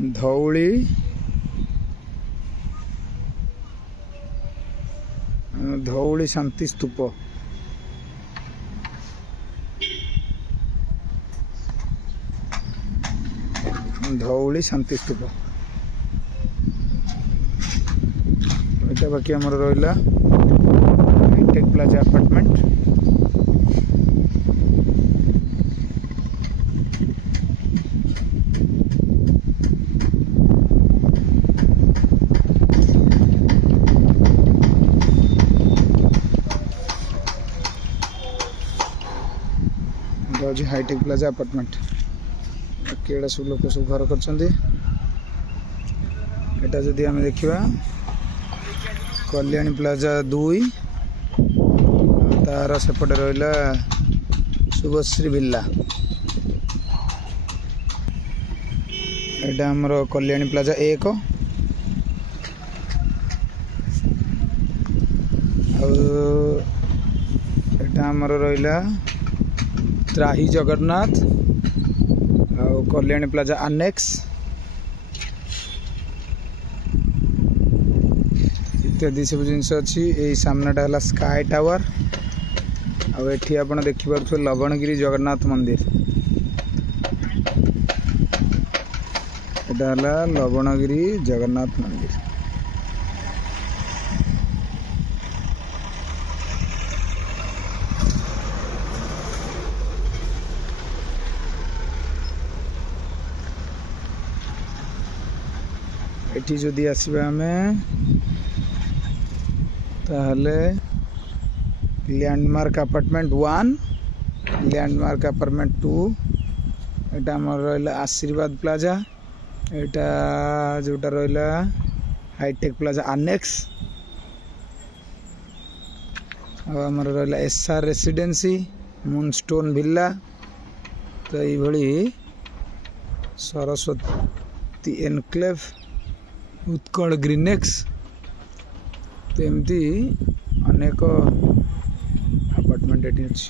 ଧଉଳି ଧଉଳି ଶାନ୍ତି ସ୍ତୂପ। ଧଉଳି ଶାନ୍ତି ସ୍ତୂପ ଏଇଟା ବାକି ଆମର ରହିଲା ହାଇଟେକ୍ ପ୍ଲାଜା ଆପାର୍ଟମେଣ୍ଟ। हूँ हाईटेक प्लाजा अपार्टमेंट बाकी सब लोग सब घर कर जदि आम देखा कल्याणी प्लाजा 2 तार सेपटे रहा शुभश्री विला। यहाँ आमर कल्याणी प्लाजा 1 आमर रहा त्राही जगन्नाथ कल्याणी प्लाजा अनेक्स इत्यादि सब जिनस अच्छी। यही सामनाटा है स्काई टावर आठी आप देखिपे लवणगिरी जगन्नाथ मंदिर। यहाँ है लवणगिरी जगन्नाथ मंदिर। एटी जदि आसवा आम ताहले लैंडमार्क अपार्टमेंट 1 लैंडमार्क अपार्टमेंट 2 एटा आमर रहा आशीर्वाद प्लाजा एटा जोटा रहा हाईटेक प्लाजा अनेक्स आमर रहा एसआर रेसिडेंसी मूनस्टोन विला। तो ये सरस्वती एनक्लेव उत्कल ग्रीनेक्स तो एमती अनेक अपार्टमेंट ये अच्छी।